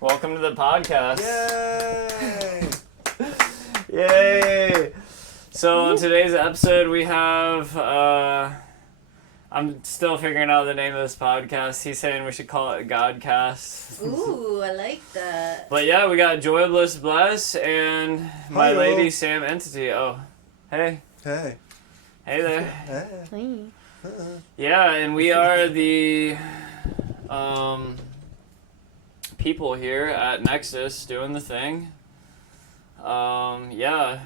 Welcome to the podcast. Yay! Yay! So on today's episode we have, I'm still figuring out the name of this podcast. He's saying we should call it Godcast. Ooh, I like that. But yeah, we got Joy, Bliss, Bless, and my Hi-yo. lady, Sam Entity. Oh, hey. Hey. Hey there. Hey. Yeah, and we are the people here at Nexus doing the thing. Yeah,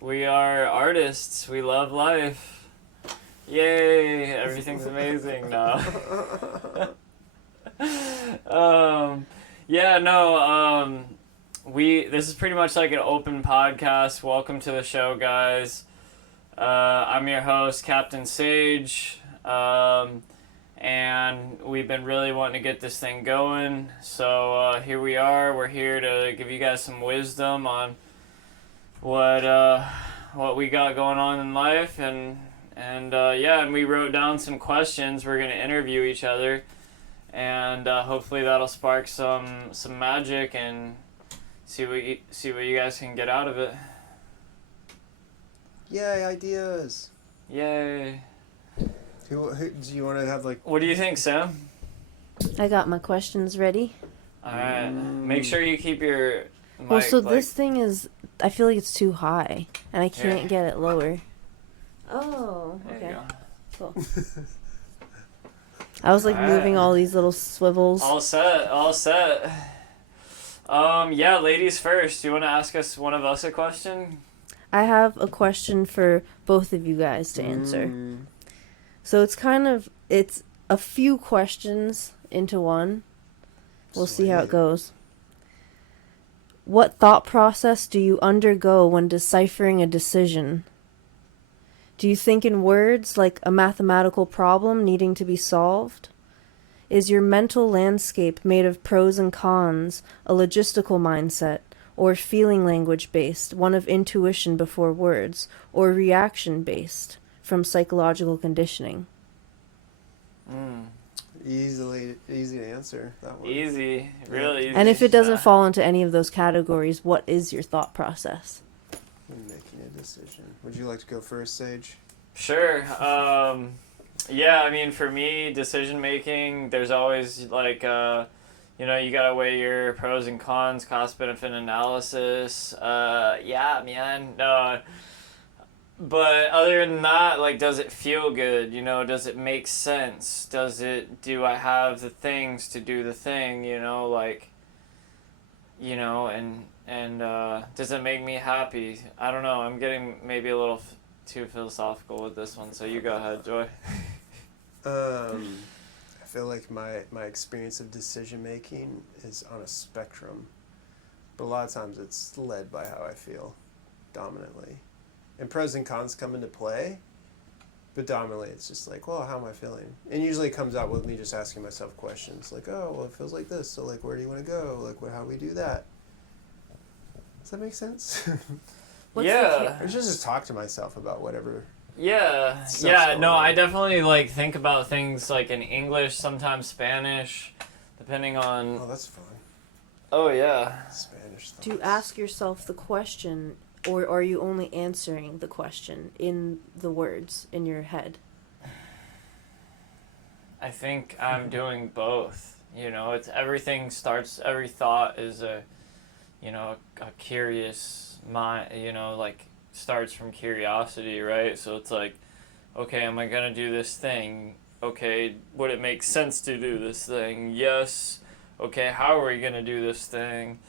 we are artists. We love life. Yay! Everything's amazing now. This is pretty much like an open podcast. Welcome to the show, guys. I'm your host, Captain Sage, and we've been really wanting to get this thing going, so here we are. We're here to give you guys some wisdom on what we got going on in life, and we wrote down some questions. We're going to interview each other, and hopefully that'll spark some magic and see what you guys can get out of it. Yay, ideas. Yay. Who do you want to have, like... What do you think, Sam? I got my questions ready. Alright. Make sure you keep your mic, Well, so this thing is, I feel like it's too high, and I can't Here. get it lower. Oh, There okay. you go. Cool. I was like Alright. moving all these little swivels. All set. Yeah, ladies first. Do you want to ask one of us a question? I have a question for both of you guys to answer. So it's a few questions into one. We'll see how it goes. What thought process do you undergo when deciphering a decision? Do you think in words like a mathematical problem needing to be solved? Is your mental landscape made of pros and cons, a logistical mindset, or feeling language based, one of intuition before words, or reaction based from psychological conditioning? Easy to answer, that one. Easy. Really easy. And if it doesn't fall into any of those categories, what is your thought process? When making a decision. Would you like to go first, Sage? Sure. Yeah, I mean, for me, decision making, there's always like, you gotta weigh your pros and cons, cost benefit analysis. Yeah, man. No. But other than that, like, does it feel good? Does it make sense? Do I have the things to do the thing? And does it make me happy? I don't know. I'm getting maybe a little too philosophical with this one, so you go ahead, Joy. I feel like my experience of decision making is on a spectrum, but a lot of times it's led by how I feel, dominantly. And pros and cons come into play, but dominantly it's just like, well, how am I feeling? And usually it comes out with me just asking myself questions like, oh, well, it feels like this, so like, where do you want to go? Like, how do we do that? Does that make sense? Yeah. Or just talk to myself about whatever. Yeah. Stuff's Yeah, going no, on. I definitely think about things like in English, sometimes Spanish, depending on... Oh, that's fun. Oh, yeah. Spanish thoughts. Do you ask yourself the question, or are you only answering the question in the words in your head? I think I'm doing both. It's every thought is a curious mind, starts from curiosity, right? So it's like, okay, am I gonna do this thing? Okay, would it make sense to do this thing? Yes. Okay, how are we gonna do this thing?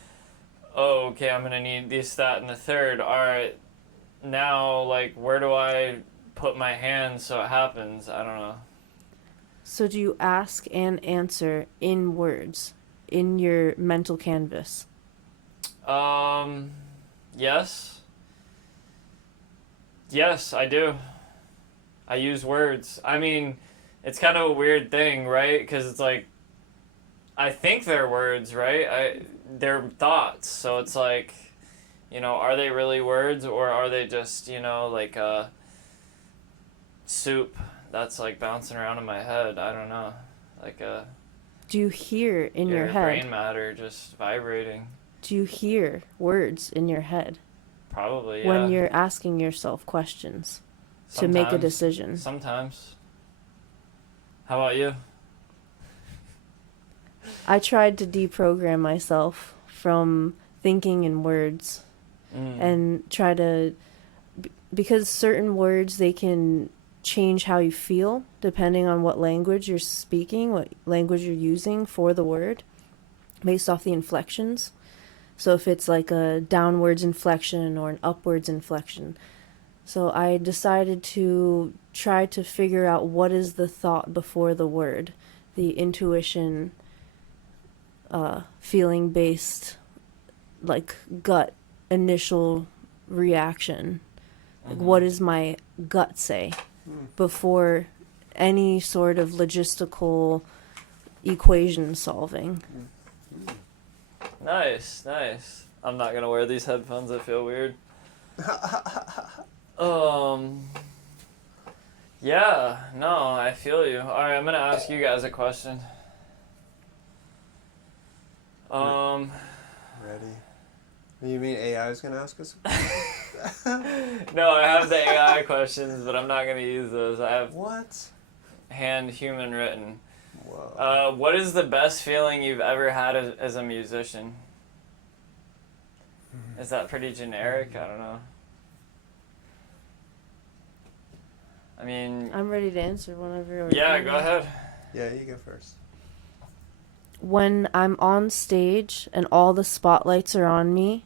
Oh, okay, I'm gonna need this, that, and the third. Alright, now, where do I put my hand so it happens? I don't know. So do you ask and answer in words, in your mental canvas? Yes. Yes, I do. I use words. I mean, it's kind of a weird thing, right? Because it's like, I think they're words, right? They're thoughts. So it's like, are they really words, or are they just, soup that's bouncing around in my head? I don't know. Do you hear in your head? brain matter just vibrating. Do you hear words in your head? Probably, yeah. When you're asking yourself questions to make a decision. Sometimes. How about you? I tried to deprogram myself from thinking in words and try to, because certain words, they can change how you feel depending on what language you're speaking, what language you're using for the word, based off the inflections. So if it's like a downwards inflection or an upwards inflection. So I decided to try to figure out what is the thought before the word, the intuition, feeling based, like gut initial reaction. Like what does my gut say before any sort of logistical equation solving. Nice. I'm not gonna wear these headphones. I feel weird. Yeah, no, I feel you. Alright, I'm gonna ask you guys a question. Ready? You mean AI is gonna ask us? No, I have the AI questions, but I'm not gonna use those. I have What? hand human written. Whoa. What is the best feeling you've ever had as a musician? Is that pretty generic? I don't know. I mean... I'm ready to answer whenever you're Yeah, ready. go ahead. Yeah, you go first. When I'm on stage and all the spotlights are on me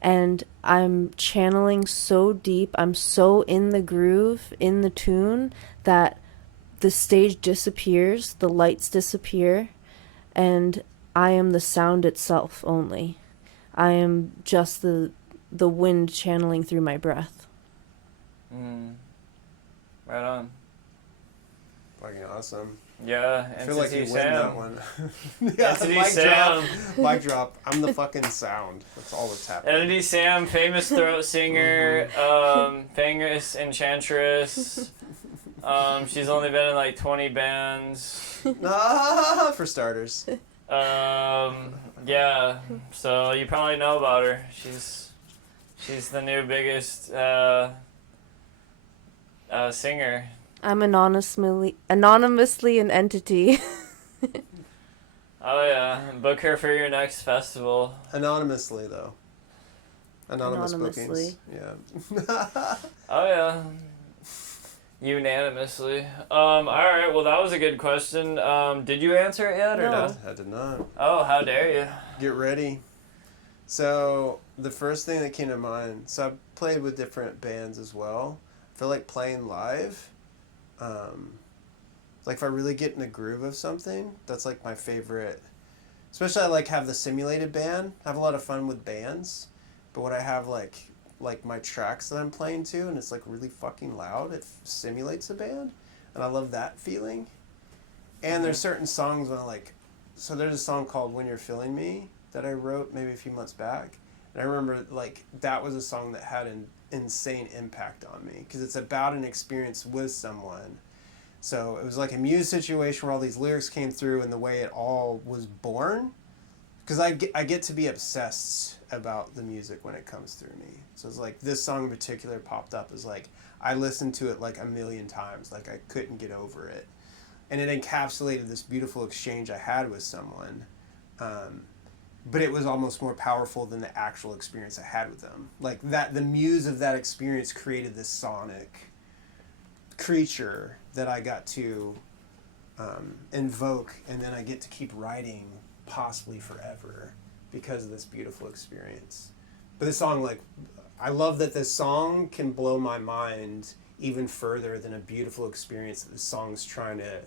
and I'm channeling so deep, I'm so in the groove, in the tune, that the stage disappears, the lights disappear, and I am the sound itself only. I am just the wind channeling through my breath. Right on. Fucking awesome. Yeah, I feel like you Entity win that Sam. one. Yeah, Entity mic Sam. drop. Mic drop. I'm the fucking sound. That's all that's happening. Entity Sam, famous throat singer, famous enchantress. She's only been in like 20 bands. Ah, for starters. Yeah, so you probably know about her. She's the new biggest singer. I'm anonymously an entity. Oh yeah, book her for your next festival. Anonymously, though. Anonymous Anonymously. bookings. Yeah. Oh yeah. Unanimously. Alright, well that was a good question. Did you answer it yet or No. no? I did not. Oh, how dare you. Get ready. So, the first thing that came to mind, so I've played with different bands as well. I feel like playing live, like if I really get in the groove of something, that's like my favorite. Especially I like have the simulated band. I have a lot of fun with bands, but when I have like my tracks that I'm playing to and it's like really fucking loud, it simulates a band, and I love that feeling. And there's certain songs when I like, so there's a song called When You're Feeling Me that I wrote maybe a few months back, and I remember like that was a song that had an insane impact on me because it's about an experience with someone. So it was like a muse situation where all these lyrics came through and the way it all was born, because I get to be obsessed about the music when it comes through me. So it's like this song in particular popped up as like I listened to it like a million times, like I couldn't get over it, and it encapsulated this beautiful exchange I had with someone. But it was almost more powerful than the actual experience I had with them. Like that, the muse of that experience created this sonic creature that I got to invoke, and then I get to keep writing possibly forever because of this beautiful experience. But this song, like, I love that this song can blow my mind even further than a beautiful experience that the song's trying to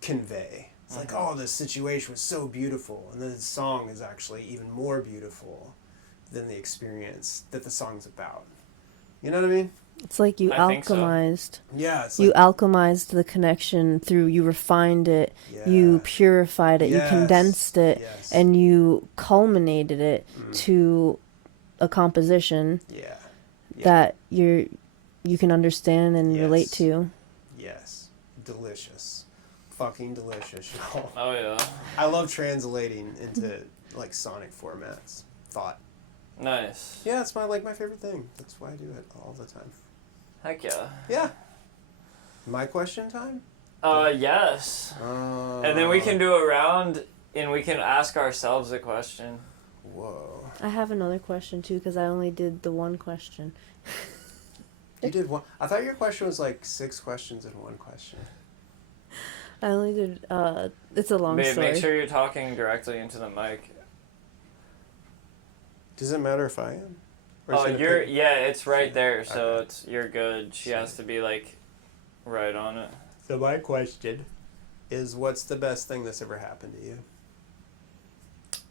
convey. It's like, oh, this situation was so beautiful, and then the song is actually even more beautiful than the experience that the song's about. You know what I mean? It's like you I think so. alchemized. Yeah, it's You like, alchemized the connection through, you refined it, yeah. you purified it, Yes. you condensed it, Yes. and you culminated it to a composition Yeah. that you can understand and relate Yes. to. Yes. Delicious. fucking delicious, y'all. Oh yeah. I love translating into like sonic formats. Thought. Nice. Yeah, it's my favorite thing. That's why I do it all the time. Heck yeah. Yeah. My question time? Yes. And then we can do a round and we can ask ourselves a question. Whoa. I have another question too because I only did the one question. You did one. I thought your question was like 6 questions in one question. I only did. It's a long Babe, story. make sure you're talking directly into the mic. Does it matter if I am? Or is Oh, it gonna you're pick- yeah, it's right there, so Okay. you're good. She has to be like right on it. So my question is, what's the best thing that's ever happened to you?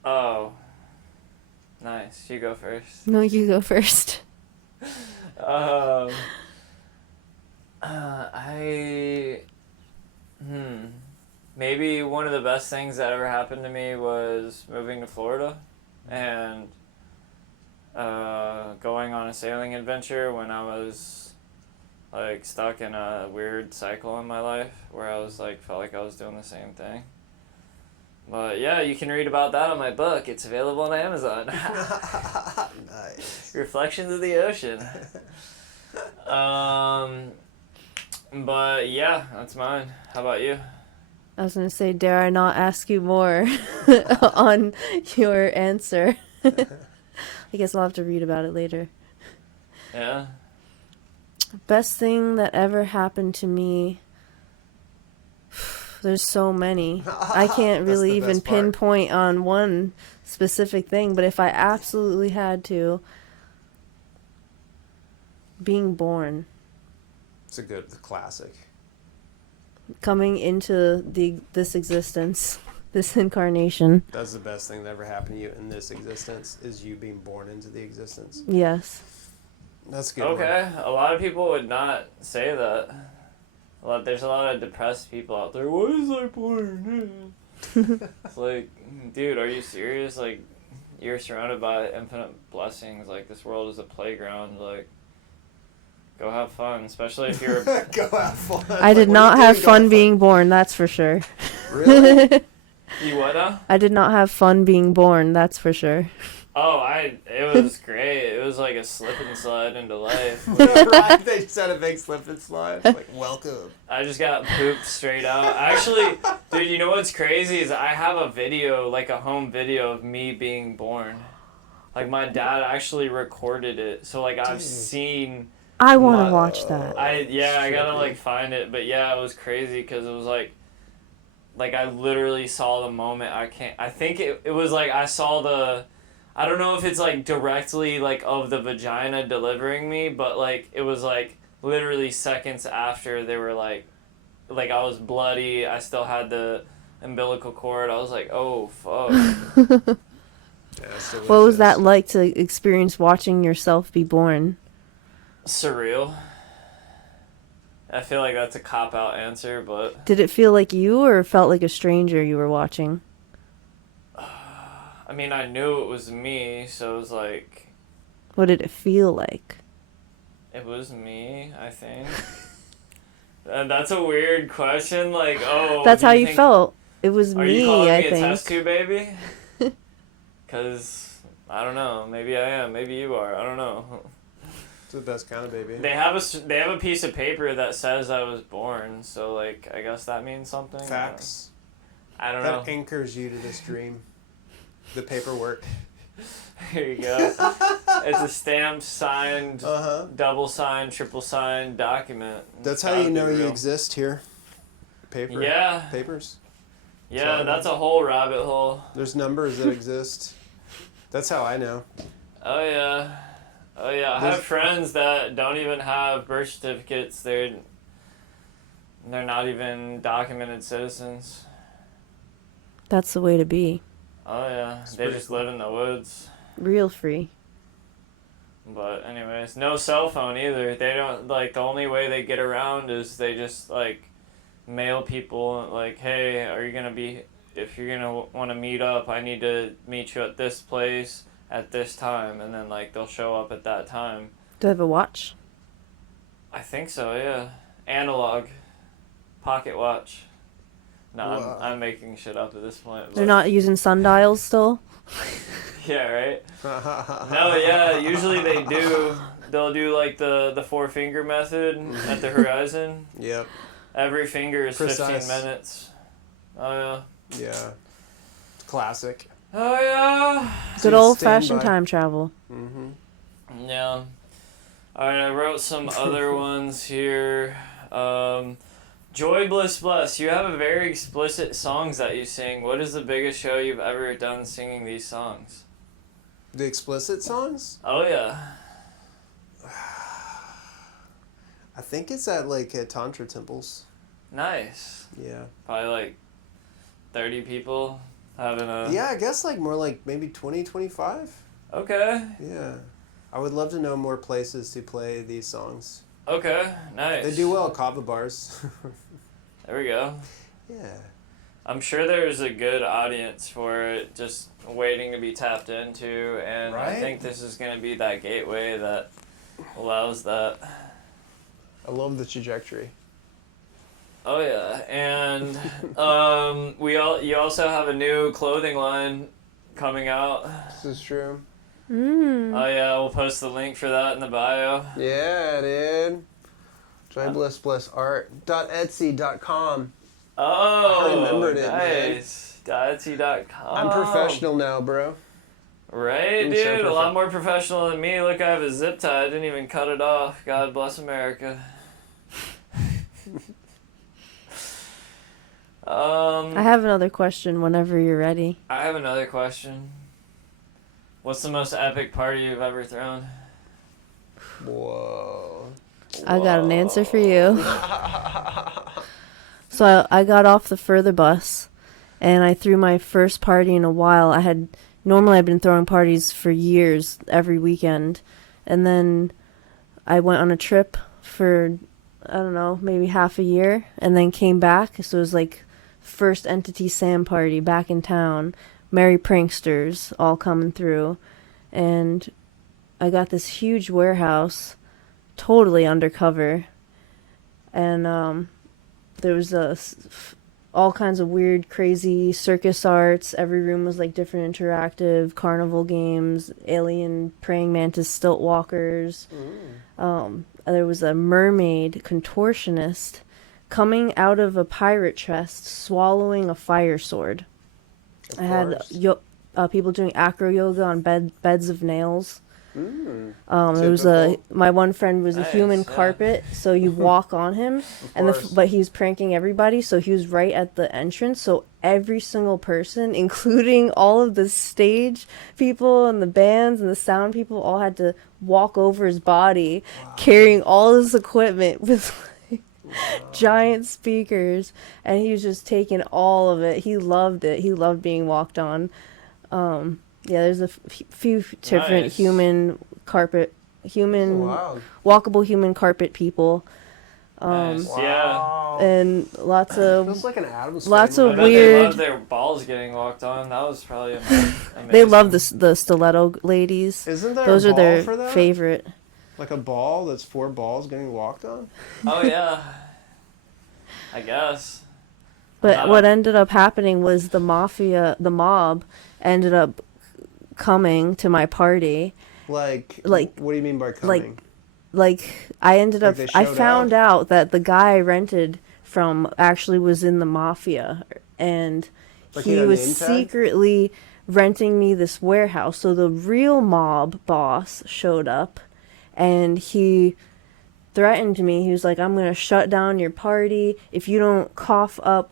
Oh, nice. You go first. No, you go first. Maybe one of the best things that ever happened to me was moving to Florida and going on a sailing adventure when I was like stuck in a weird cycle in my life where I was like felt like I was doing the same thing. But yeah, you can read about that on my book. It's available on Amazon. Nice. Reflections of the Ocean. But yeah, that's mine. How about you? I was gonna say, dare I not ask you more on your answer? I guess I'll have to read about it later. Yeah. Best thing that ever happened to me. There's so many. I can't That's really the even best part. pinpoint on one specific thing, but if I absolutely had to, being born, It's a good classic. coming into this existence, this incarnation. That's the best thing that ever happened to you in this existence, is you being born into the existence. Yes. That's a good. Okay, a lot of people would not say that. There's a lot of depressed people out there. What is I born? It's like, dude, are you serious? Like, you're surrounded by infinite blessings. Like, this world is a playground. Like, go have fun, especially if you're... Go have fun. I did not have fun being born, that's for sure. Really? You what now? I did not have fun being born, that's for sure. Oh, it was great. It was like a slip and slide into life. Right? They just had a big slip and slide. Like, welcome. I just got pooped straight out. Actually, dude, you know what's crazy is I have a video, like a home video of me being born. Like, my dad actually recorded it. So, like, I've seen... I want to watch that. I gotta, like, find it. But, yeah, it was crazy because it was, like, I literally saw the moment. I think it was, like, I saw the... I don't know if it's, like, directly, like, of the vagina delivering me, but, like, it was, like, literally seconds after they were, like, I was bloody. I still had the umbilical cord. I was like, oh, fuck. Yeah, What was that like to experience watching yourself be born? Surreal. I feel like that's a cop-out answer, but... Did it feel like you or felt like a stranger you were watching? I mean, I knew it was me, so it was like... What did it feel like? It was me, I think. And that's a weird question, like, oh... That's do how you think- felt. It was Are you me, calling I me a test think. tube baby? Because, I don't know, maybe I am, maybe you are, I don't know. It's the best kind of baby. They have a piece of paper that says I was born, so, like, I guess that means something. Facts. I don't know. That anchors you to this dream. The paperwork. Here you go. It's a stamped, signed, double signed, triple signed document. That's It's how gotta you be know you real. exist here. Paper. Yeah. Papers. Yeah, So- that's a whole rabbit hole. There's numbers that exist. That's how I know. Oh yeah. Oh yeah. I There's- have friends that don't even have birth certificates. They're not even documented citizens. That's the way to be. Oh yeah. They pretty just cool. live in the woods. Real free. But anyways, no cell phone either. They don't, like, the only way they get around is they just, like, mail people, like, hey, are you gonna be, if you're gonna want to meet up, I need to meet you at this place at this time, and then, like, they'll show up at that time. Do I have a watch? I think so, yeah. Analog. Pocket watch. No, Wow. I'm making shit up at this point. They're but- not using sundials still? Yeah, right? No, yeah, usually they do. They'll do like the four-finger method at the horizon. Yep. Every finger is Precise. 15 minutes. Oh, yeah. Yeah. Classic. Oh, yeah. Good you old-fashioned stand by- time travel. Mm-hmm. Yeah. Alright, I wrote some other ones here. Joy, Bliss, Bless. You have a very explicit songs that you sing. What is the biggest show you've ever done singing these songs? The explicit songs? Oh, yeah. I think it's at like at Tantra temples. Nice. Yeah. Probably like 30 people having a... Yeah, I guess like more like maybe 20, 25. Okay. Yeah. I would love to know more places to play these songs. Okay. Nice. They do well at kava bars. There we go. Yeah. I'm sure there's a good audience for it, just waiting to be tapped into, and I Right? think this is going to be that gateway that allows that. I love the trajectory. Oh yeah, and you also have a new clothing line coming out. This is true. Oh yeah, we'll post the link for that in the bio. Yeah, dude. JoyBlissBlissArt.etsy.com. Oh, I remembered it, man. nice. Etsy.com. I'm professional now, bro. Right, I'm dude? so A lot more professional than me. Look, I have a zip tie. I didn't even cut it off. God bless America. I have another question whenever you're ready. I have another question. What's the most epic party you've ever thrown? Whoa. I got an answer for you. So I got off the further bus, and I threw my first party in a while. Normally I've been throwing parties for years, every weekend, and then I went on a trip for, I don't know, maybe half a year, and then came back. So it was like first Entity Sam party back in town, merry pranksters all coming through, and I got this huge warehouse, totally undercover, and there was all kinds of weird, crazy circus arts. Every room was like different interactive carnival games, alien praying mantis stilt walkers. There was a mermaid contortionist coming out of a pirate chest, swallowing a fire sword. I had people doing acro yoga on beds of nails. There was my one friend was a Nice, human yeah. carpet, so you walk on him, but he was pranking everybody, so he was right at the entrance, so every single person, including all of the stage people and the bands and the sound people, all had to walk over his body, carrying all his equipment with giant speakers, and he was just taking all of it. He loved it. He loved being walked on. Yeah, there's a few different Nice. walkable human carpet people, Nice. Yeah. and lots Feels of like an Addams Lots I Family. of bet they weird- love their balls getting walked on. That was probably amazing. they love the stiletto ladies. Isn't there Those a are ball their for that? favorite. Like a ball that's 4 balls getting walked on? Oh yeah. I guess. But Not what a- ended up happening was the mob ended up coming to my party. Like, Like- what do you mean by coming? I ended Like up they I showed found out that the guy I rented from actually was in the mafia, and Like he he had a was name tag? secretly renting me this warehouse. So the real mob boss showed up, and he threatened me. He was like, I'm gonna shut down your party if you don't cough up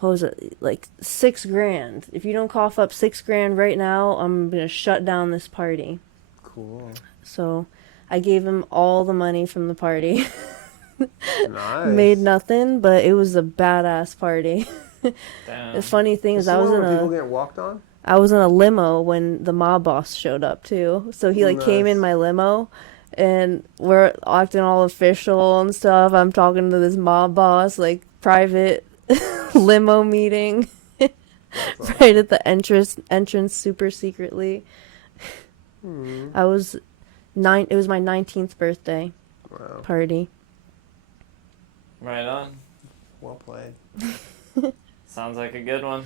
what was it, like $6,000. If you don't cough up $6,000 right now, I'm gonna shut down this party. Cool. So I gave him all the money from the party. Nice. Made nothing, but it was a badass party. Damn. The funny thing is, Is I was the in one where people a get walked on? I was in a limo when the mob boss showed up too. So he came in Nice. my limo, and we're acting all official and stuff. I'm talking to this mob boss, like private limo meeting right at the entrance super secretly. I was it was my 19th birthday Wow. party. Right on. Well played. Sounds like a good one.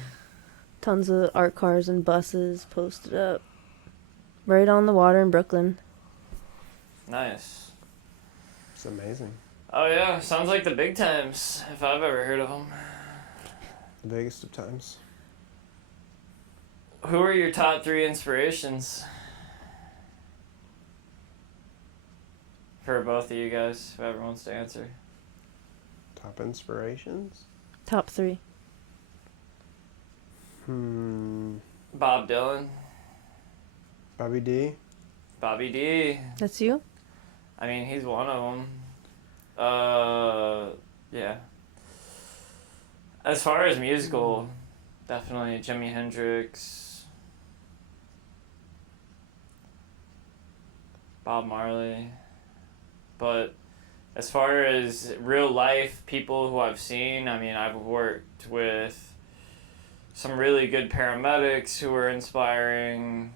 Tons of art cars and buses posted up. Right on the water in Brooklyn. Nice. It's amazing. Oh yeah, sounds like the big times, if I've ever heard of them. The biggest of times. Who are your top 3 inspirations? For both of you guys, whoever wants to answer. Top inspirations? Top 3. Bob Dylan. Bobby D. Bobby D. That's you? I mean, he's one of them. Yeah. As far as musical, definitely Jimi Hendrix, Bob Marley. But as far as real life people who I've seen, I mean, I've worked with some really good paramedics who are inspiring,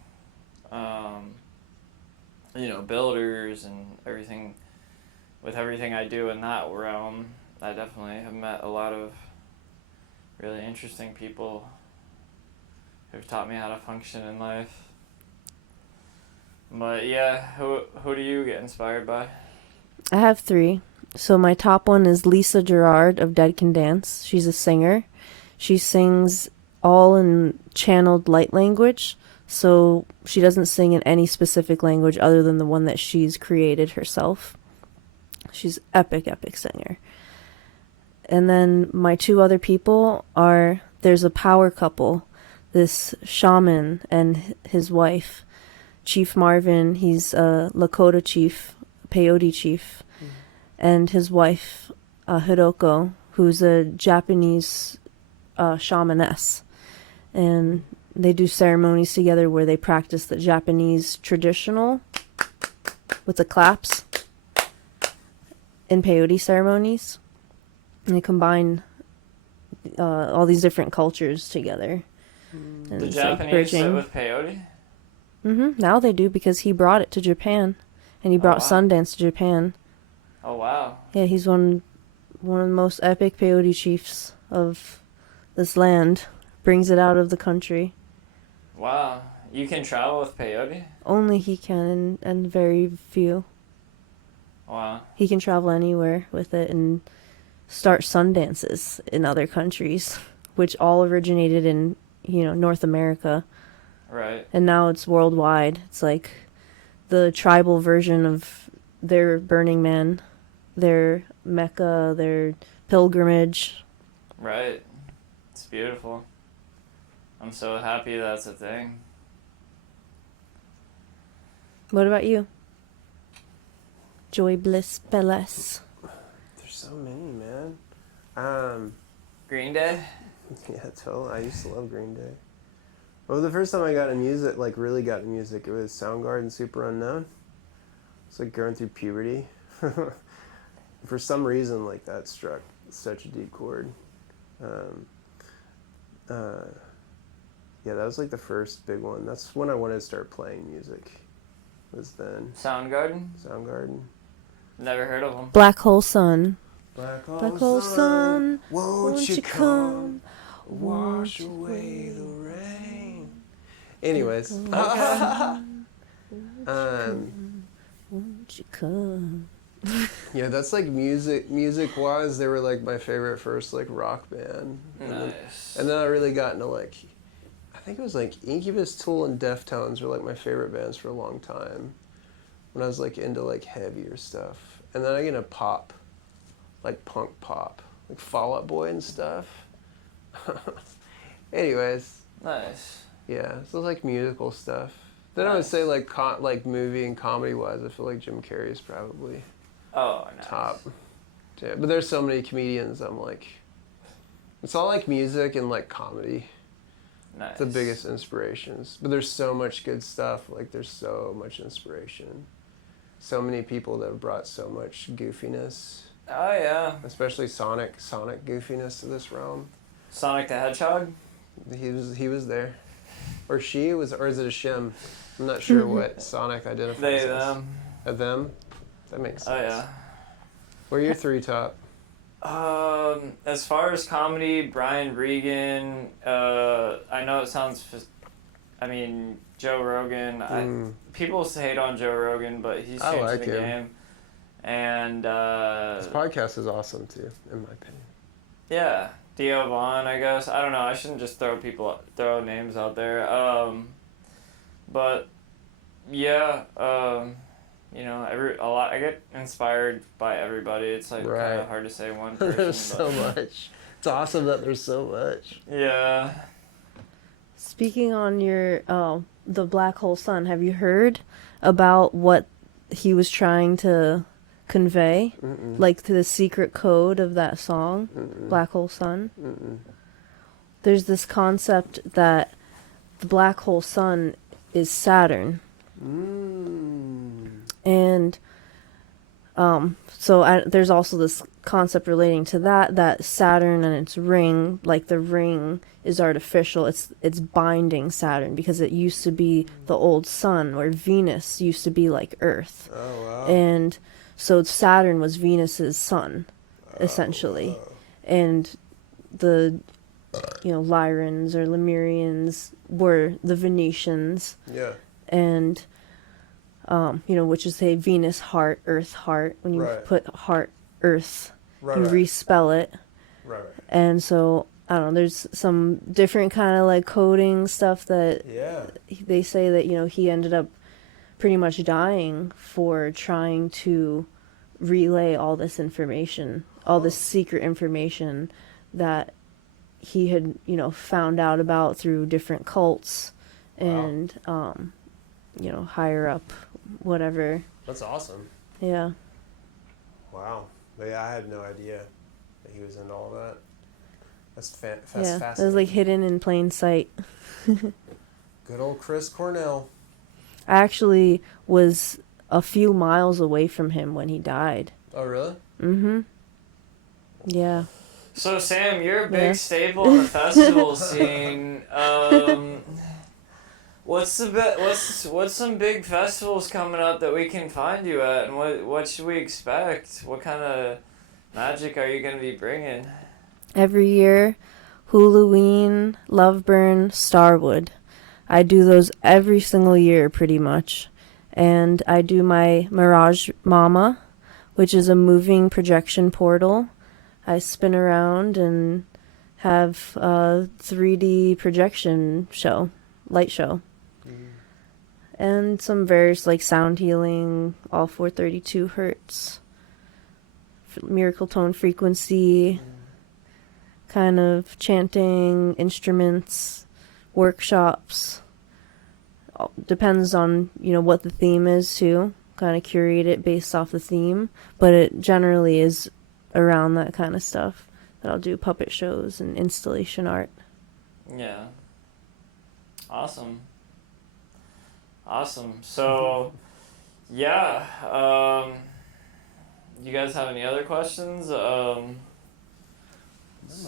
builders and everything. With everything I do in that realm, I definitely have met a lot of really interesting people who've taught me how to function in life. But yeah, who do you get inspired by? I have 3. So my top one is Lisa Gerard of Dead Can Dance. She's a singer. She sings all in channeled light language. So she doesn't sing in any specific language other than the one that she's created herself. She's epic singer. And then my 2 other people are, there's a power couple, this shaman and his wife, Chief Marvin. He's a Lakota chief, peyote chief, and his wife, Hiroko, who's a Japanese shamaness. And they do ceremonies together where they practice the Japanese traditional with the claps in peyote ceremonies. And they combine all these different cultures together. And The it's, Japanese sit bridging. with peyote? Now they do, because he brought it to Japan. And he brought wow. Sundance to Japan. Oh, wow. Yeah, he's one of the most epic peyote chiefs of this land. Brings it out of the country. Wow. You can travel with peyote? Only he can, and very few. Wow. He can travel anywhere with it and start sun dances in other countries, which all originated in, North America. Right. And now it's worldwide. It's like the tribal version of their Burning Man, their Mecca, their pilgrimage. Right. It's beautiful. I'm so happy that's a thing. What about you? Joy Bliss Bellis. There's so many, man. Green Day? Yeah, totally. I used to love Green Day. Well, the first time I got into music, really got into music, it was Soundgarden, Super Unknown. It's like going through puberty. For some reason, that struck such a deep chord. Yeah, that was the first big one. That's when I wanted to start playing music. Was then Soundgarden? Soundgarden. Never heard of them. Black Hole Sun. Black Black Hole Sun, won't you come wash away the rain? Anyways, Won't you come? yeah, that's music wise, they were my favorite first rock band. Nice. And then I really got into I think it was Incubus, Tool, and Deftones were my favorite bands for a long time. When I was into heavier stuff. And then I get into pop, punk pop, Fall Out Boy and stuff. Anyways, Nice. yeah, so musical stuff. Then I would say movie and comedy wise, I feel Jim Carrey is probably Oh, nice. top. Yeah, but there's so many comedians. I'm it's all music and comedy. Nice. The biggest inspirations. But there's so much good stuff. There's so much inspiration. So many people that have brought so much goofiness. Oh, yeah. Especially Sonic goofiness to this realm. Sonic the Hedgehog? He was there. Or she was, or is it a shim? I'm not sure what Sonic identifies They, as. them. A them? That makes sense. Oh, yeah. What are your 3 top? As far as comedy, Brian Regan. I know it sounds. I mean, Joe Rogan. People hate on Joe Rogan, but he's changed like the him. game. And His podcast is awesome too, in my opinion. yeah, Theo Vaughn. I guess I don't know. I shouldn't just throw names out there. But yeah. You know, I get inspired by everybody. It's like kind of hard to say one person. There's so much. It's awesome that there's so much. Yeah. Speaking on your the Black Hole Sun, have you heard about what he was trying to convey? Like to the secret code of that song, Black Hole Sun? There's this concept that the Black Hole Sun is Saturn. And there's also this concept relating to that Saturn and its ring, like the ring is artificial. It's binding Saturn because it used to be the old sun, where Venus used to be like Earth. Oh, wow. And so Saturn was Venus's sun, essentially. Wow. And the Lyrans or Lemurians were the Venetians. Yeah. And which is a Venus heart, Earth heart. When you put heart, Earth, you respell it. Right. And so, I don't know, there's some different kind of like coding stuff that they say that, he ended up pretty much dying for trying to relay all this information, all this secret information that he had, found out about through different cults and, higher up, whatever. That's awesome. Yeah. Wow. But yeah, I had no idea that he was into all that. That's Yeah, fascinating. it was like hidden in plain sight. Good old Chris Cornell. I actually was a few miles away from him when he died. Oh, really? Mm-hmm. Yeah. So Sam, you're a big staple in the festival scene. What's some big festivals coming up that we can find you at, and what should we expect? What kind of magic are you gonna be bringing? Every year, Halloween, Loveburn, Starwood. I do those every single year pretty much. And I do my Mirage Mama, which is a moving projection portal. I spin around and have a 3D projection show, light show. And some various like sound healing, all 432 hertz, miracle tone frequency, kind of chanting, instruments, workshops. Depends on, what the theme is too. Kind of curate it based off the theme, but it generally is around that kind of stuff that I'll do puppet shows and installation art. Yeah. Awesome. So, yeah. You guys have any other questions?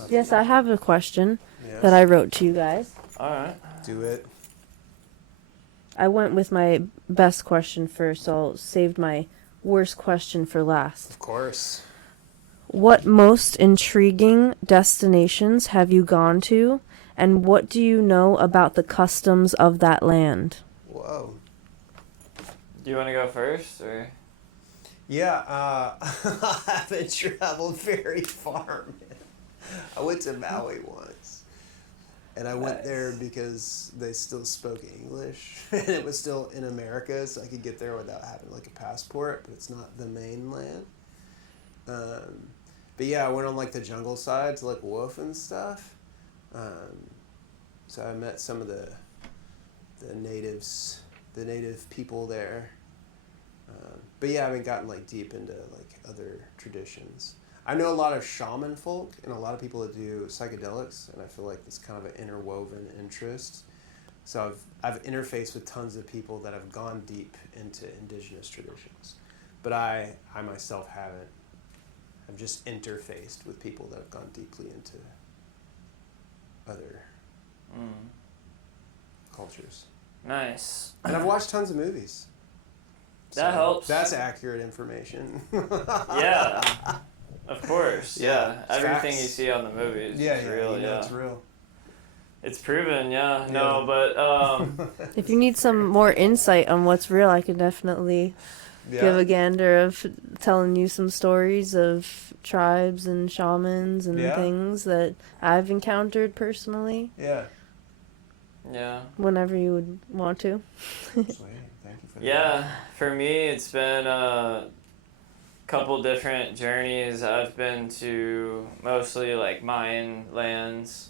Yes, I have a question that I wrote to you guys. All right. Do it. I went with my best question first, so I'll save my worst question for last. Of course. What most intriguing destinations have you gone to, and what do you know about the customs of that land? Whoa. Do you want to go first, or? Yeah, I haven't traveled very far, man. I went to Maui once. And I went there because they still spoke English. And it was still in America, so I could get there without having like a passport, but it's not the mainland. But yeah, I went on like the jungle side to like wolf and stuff. So I met some of the natives, the native people there. But yeah, I haven't gotten like deep into like other traditions. I know a lot of shaman folk and a lot of people that do psychedelics, and I feel like it's kind of an interwoven interest. So I've interfaced with tons of people that have gone deep into indigenous traditions, but I myself haven't. I've just interfaced with people that have gone deeply into other cultures. Nice. And I've watched tons of movies. That helps. That's accurate information. Yeah. Of course, Yeah, yeah. Everything facts. you see on the movies is real, you know it's real. It's proven, yeah. Yeah. No, but If you need some more insight on what's real, I could definitely give a gander of telling you some stories of tribes and shamans and things that I've encountered personally. Yeah. yeah. Whenever you would want to. Sweet. Thank you for that. Yeah, for me, it's been a couple different journeys. I've been to mostly like Mayan lands.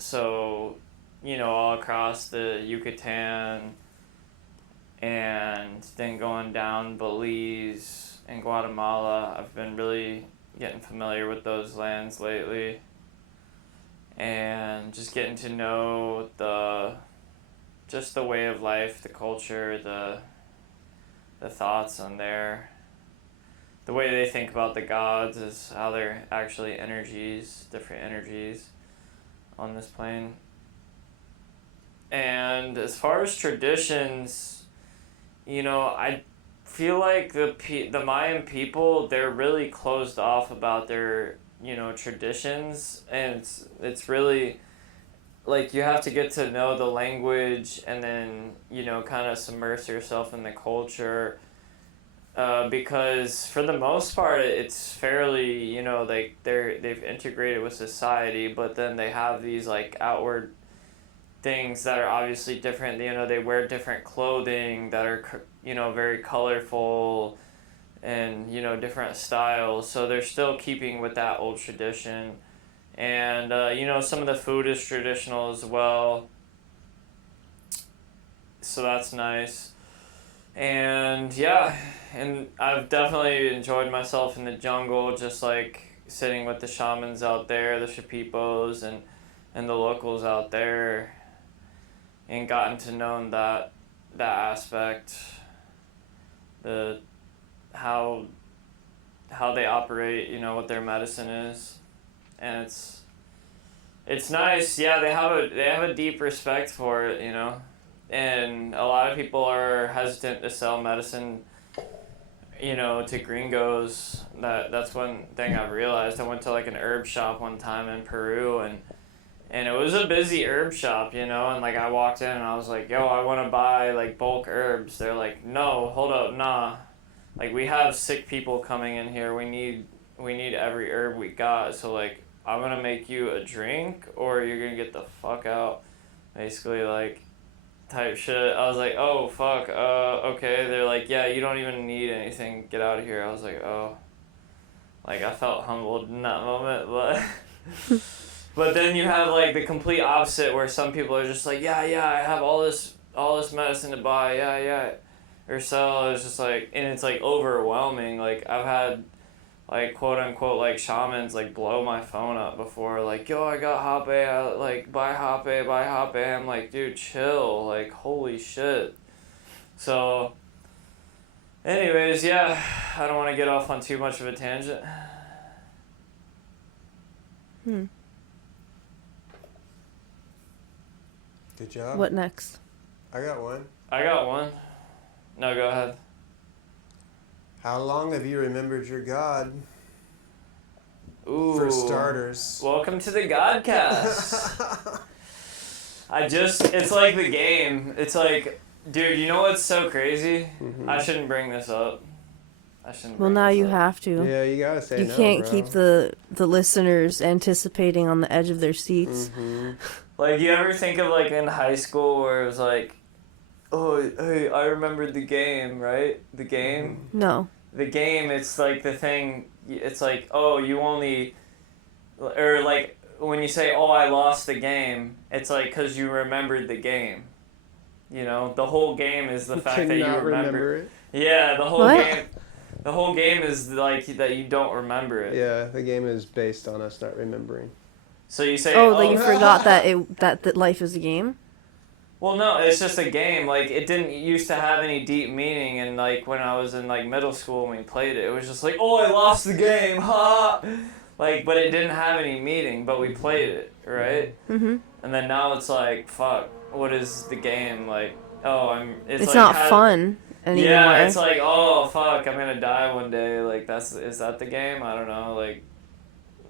So, all across the Yucatan and then going down Belize and Guatemala. I've been really getting familiar with those lands lately and just getting to know the way of life, the culture, the thoughts on there. The way they think about the gods is how they're actually different energies on this plane. And as far as traditions, I feel like the Mayan people, they're really closed off about their, traditions, and it's really like you have to get to know the language and then, kind of submerge yourself in the culture. Because for the most part, it's fairly, they've integrated with society, but then they have these like outward things that are obviously different. They wear different clothing that are, very colorful and, different styles. So they're still keeping with that old tradition. And, some of the food is traditional as well. So that's nice. And yeah, and I've definitely enjoyed myself in the jungle, just like sitting with the shamans out there, the Shipipos and the locals out there, and gotten to know that aspect, how they operate, what their medicine is, and it's nice. Yeah, they have a deep respect for it, and a lot of people are hesitant to sell medicine, to gringos. That's one thing I've realized. I went to like an herb shop one time in Peru, and it was a busy herb shop, and like I walked in and I was like, yo, I want to buy like bulk herbs. They're like, no, hold up, nah. Like, we have sick people coming in here. We need every herb we got. So like, I'm gonna make you a drink or you're gonna get the fuck out. Basically, like, type shit. I was like, oh, fuck, okay. They're like, yeah, you don't even need anything. Get out of here. I was like, oh. Like, I felt humbled in that moment, but... But then you have, like, the complete opposite where some people are just like, yeah, I have all this medicine to buy, yeah. Or sell. It's just like, and it's, like, overwhelming. Like, I've had, like, quote-unquote, like, shamans, like, blow my phone up before. Like, yo, I got Hape, like, buy Hape. I'm like, dude, chill. Like, holy shit. So, anyways, yeah, I don't want to get off on too much of a tangent. Good job. What next? I got one. No, go ahead. How long have you remembered your God? Ooh. For starters. Welcome to the Godcast. It's like the game. It's like, dude, you know what's so crazy? Mm-hmm. I shouldn't bring this up. Well, now you have to. Yeah, you gotta say You no, can't bro. keep the listeners anticipating on the edge of their seats. Mm-hmm. Like, you ever think of, like, in high school where it was like, oh, hey, I remembered the game, right? The game? No. The game, it's like the thing, it's like, oh, you only, or like, when you say, oh, I lost the game, it's like, because you remembered the game. The whole game is the fact that you remember it. Yeah, the whole What? game. The whole game is like that you don't remember it. Yeah, the game is based on us not remembering. So you say, Like you forgot that life is a game? Well, no, it's just a game. Like, it didn't used to have any deep meaning, and like when I was in like middle school when we played it, it was just like, oh, I lost the game, ha! Like, but it didn't have any meaning, but we played it, right? Mm-hmm. And then now it's like, fuck, what is the game? Like, oh, It's like not fun anymore. Yeah, it's like, oh fuck, I'm gonna die one day. Like is that the game? I don't know. Like,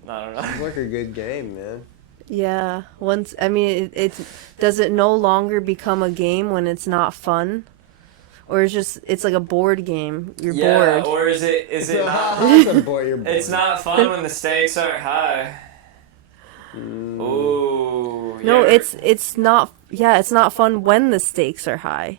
I don't know. It's like a good game, man. Yeah. Once, I mean, it's does it no longer become a game when it's not fun, or it's like a board game? You're Yeah, bored. or is it not? You're bored. It's not fun when the stakes aren't high. Mm. Ooh. No, yeah. it's not. Yeah, it's not fun when the stakes are high.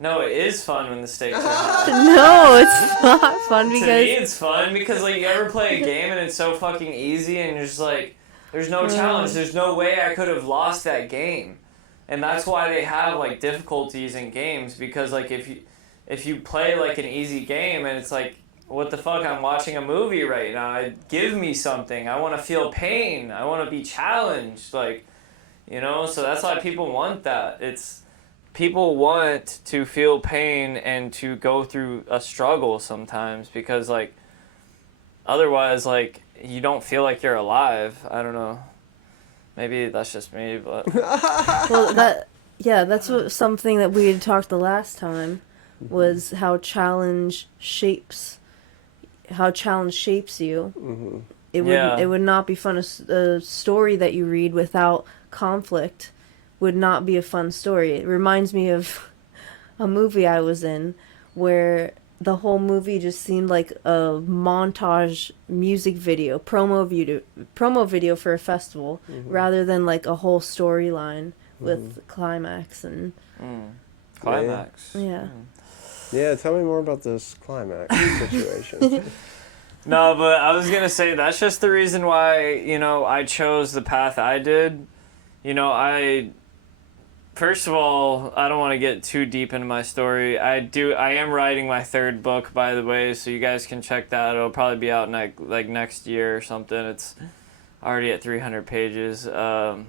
No, it is fun when the stakes are high. No, it's not fun To me, because it's fun because like you ever play a game and it's so fucking easy and you're just like, there's no challenge. There's no way I could have lost that game, and that's why they have like difficulties in games, because like if you play like an easy game and it's like, what the fuck, I'm watching a movie right now. Give me something. I want to feel pain. I want to be challenged. Like, you know, so that's why people want that. People want to feel pain and to go through a struggle sometimes, because like otherwise like you don't feel like you're alive. I don't know. Maybe that's just me, but well, that's what something that we had talked the last time was how challenge shapes you. Mm-hmm. It would not be fun. A story that you read without conflict would not be a fun story. It reminds me of a movie I was in where the whole movie just seemed like a montage music video, promo video for a festival, rather than like a whole storyline with climax and climax. Yeah. Yeah, tell me more about this climax situation. No, but I was gonna say that's just the reason why, you know, I chose the path I did. You know, first of all, I don't want to get too deep into my story. I am writing my third book, by the way, so you guys can check that. It'll probably be out next year or something. It's already at 300 pages. But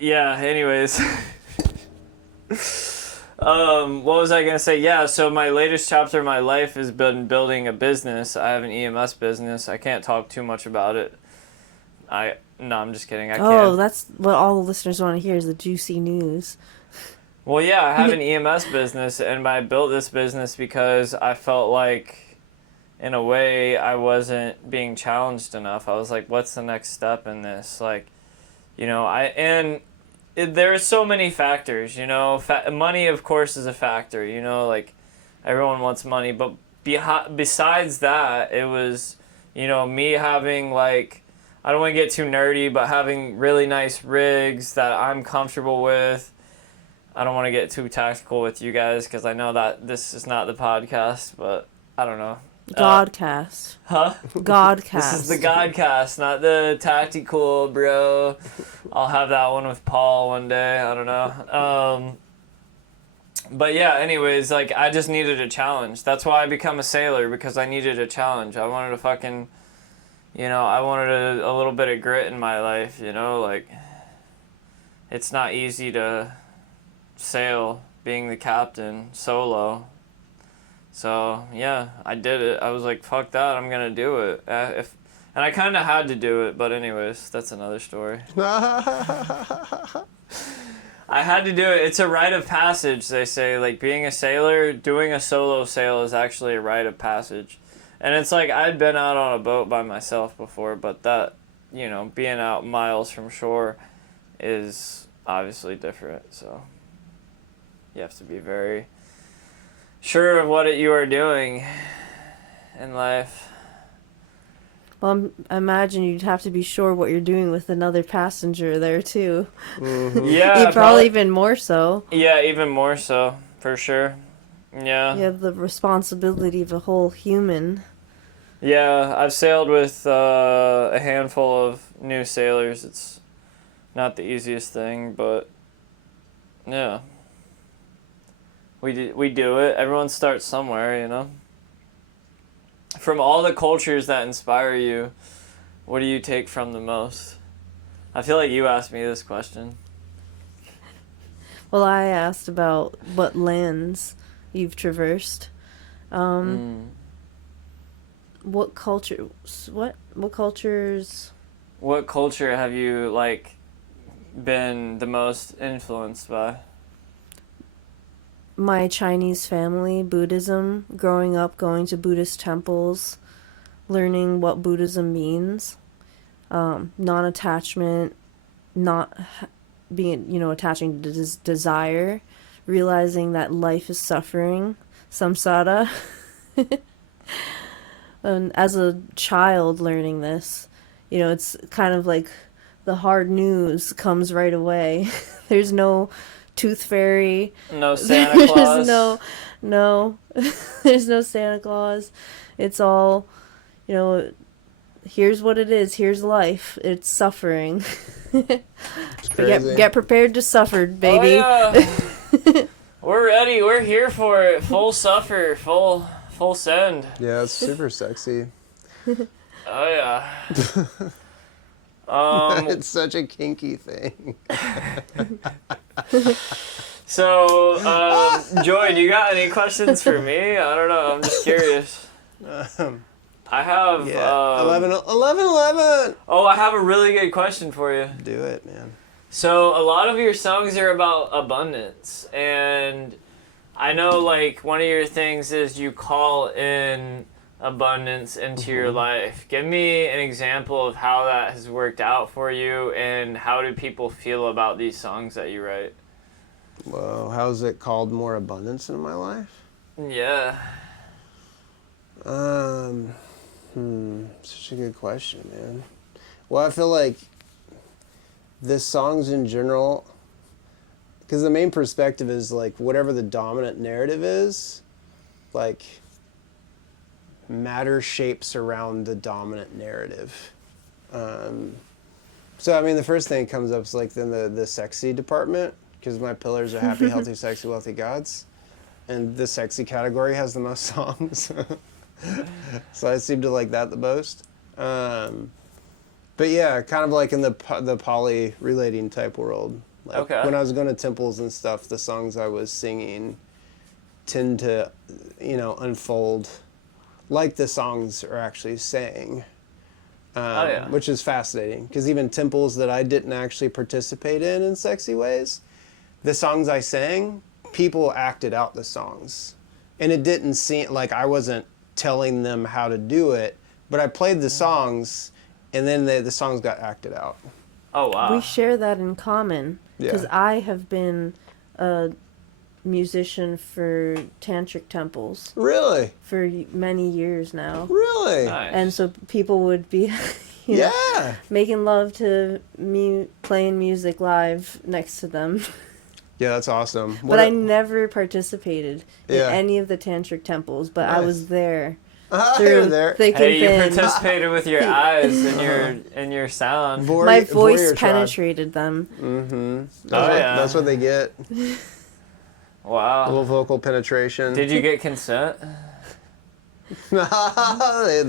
yeah, anyways. What was I gonna say? Yeah, so my latest chapter of my life has been building a business. I have an EMS business. I can't talk too much about it. No, I'm just kidding. I can't. Oh, that's what all the listeners want to hear is the juicy news. Well, yeah, I have an EMS business, and I built this business because I felt like, in a way, I wasn't being challenged enough. I was like, what's the next step in this? Like, you know, there are so many factors, you know. Money, of course, is a factor, you know, like, everyone wants money. But besides that, it was, you know, me having, like, I don't want to get too nerdy, but having really nice rigs that I'm comfortable with. I don't want to get too tactical with you guys because I know that this is not the podcast, but I don't know. Godcast. Huh? Godcast. This is the Godcast, not the tactical, bro. I'll have that one with Paul one day. I don't know. But yeah, anyways, like, I just needed a challenge. That's why I become a sailor, because I needed a challenge. I wanted to fucking... You know, I wanted a little bit of grit in my life, you know, like, it's not easy to sail being the captain solo. So, yeah, I did it. I was like, fuck that, I'm going to do it. And I kind of had to do it, but anyways, that's another story. I had to do it. It's a rite of passage, they say. Like, being a sailor, doing a solo sail is actually a rite of passage. And it's like, I'd been out on a boat by myself before, but that, you know, being out miles from shore is obviously different. So you have to be very sure of what you are doing in life. Well, I imagine you'd have to be sure what you're doing with another passenger there, too. Mm-hmm. Yeah. probably even more so. Yeah, even more so, for sure. Yeah. You have the responsibility of a whole human. Yeah, I've sailed with a handful of new sailors. It's not the easiest thing, but yeah. We do it. Everyone starts somewhere, you know? From all the cultures that inspire you, what do you take from the most? I feel like you asked me this question. Well, I asked about what lands you've traversed. What cultures? What cultures? What culture have you, like, been the most influenced by? my Chinese family, Buddhism, growing up going to Buddhist temples, learning what Buddhism means, non-attachment, not being, attaching to desire, realizing that life is suffering, samsara. And as a child learning this, it's kind of like the hard news comes right away. There's no tooth fairy. No Santa Claus. No. There's no Santa Claus. It's all, here's what it is. Here's life. It's suffering. It's crazy. Get prepared to suffer, baby. Oh, yeah. We're ready. We're here for it. Full suffer. Full send. Yeah, it's super sexy. Oh, yeah. It's such a kinky thing. So, Joy, do you got any questions for me? I don't know. I'm just curious. I have... 11. Oh, I have a really good question for you. Do it, man. So, a lot of your songs are about abundance, and I know, like, one of your things is you call in abundance into your life. Give me an example of how that has worked out for you, and how do people feel about these songs that you write? Well, how's it called more abundance in my life? Yeah. Such a good question, man. Well, I feel like the songs in general, because the main perspective is like whatever the dominant narrative is, like matter shapes around the dominant narrative. So I mean, the first thing that comes up is like then the sexy department, because my pillars are happy, healthy, sexy, wealthy gods, and the sexy category has the most songs. So I seem to like that the most. But yeah, kind of like in the poly relating type world. Like Okay. When I was going to temples and stuff, the songs I was singing tend to, unfold like the songs are actually saying. Which is fascinating, because even temples that I didn't actually participate in sexy ways, the songs I sang, people acted out the songs. And it didn't seem like I wasn't telling them how to do it, but I played the songs, and then the songs got acted out. Oh, wow. We share that in common, because Yeah. I have been a musician for tantric temples Really? for many years now. Really? Nice. And so people would be Yeah. making love to me playing music live next to them. Yeah, that's awesome. But I never participated in Yeah. any of the tantric temples, but I Nice. was there. You're there. Thick and Hey, you thin. participated with your eyes and your sound. My voice Voyeur tribe. penetrated them. Mm-hmm. Oh, yeah. That's what they get. A Wow. little vocal penetration. Did you get consent? they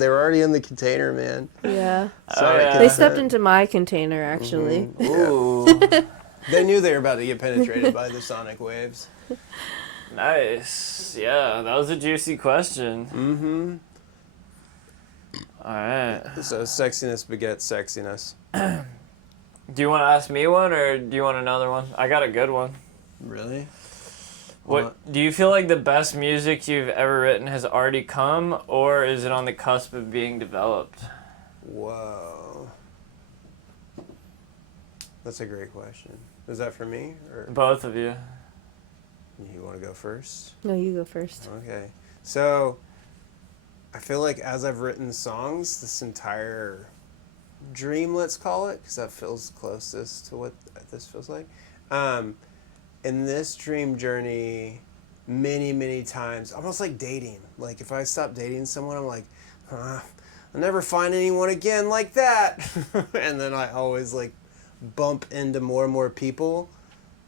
were already in the container, man. Yeah. Sorry, yeah. They stepped into my container, actually. Ooh. They knew they were about to get penetrated by the sonic waves. Nice. Yeah, that was a juicy question. Mm-hmm. All right. So sexiness begets sexiness. Do you want to ask me one, or do you want another one? I got a good one. Really? What do you feel like the best music you've ever written has already come, or is it on the cusp of being developed? Whoa. That's a great question. Is that for me, or Both of you. you want to go first? No, you go first. Okay. So, I feel like as I've written songs, this entire dream, let's call it, because that feels closest to what this feels like. In this dream journey, many, many times, almost like dating. Like, if I stop dating someone, I'm like, I'll never find anyone again like that. And then I always, like, bump into more and more people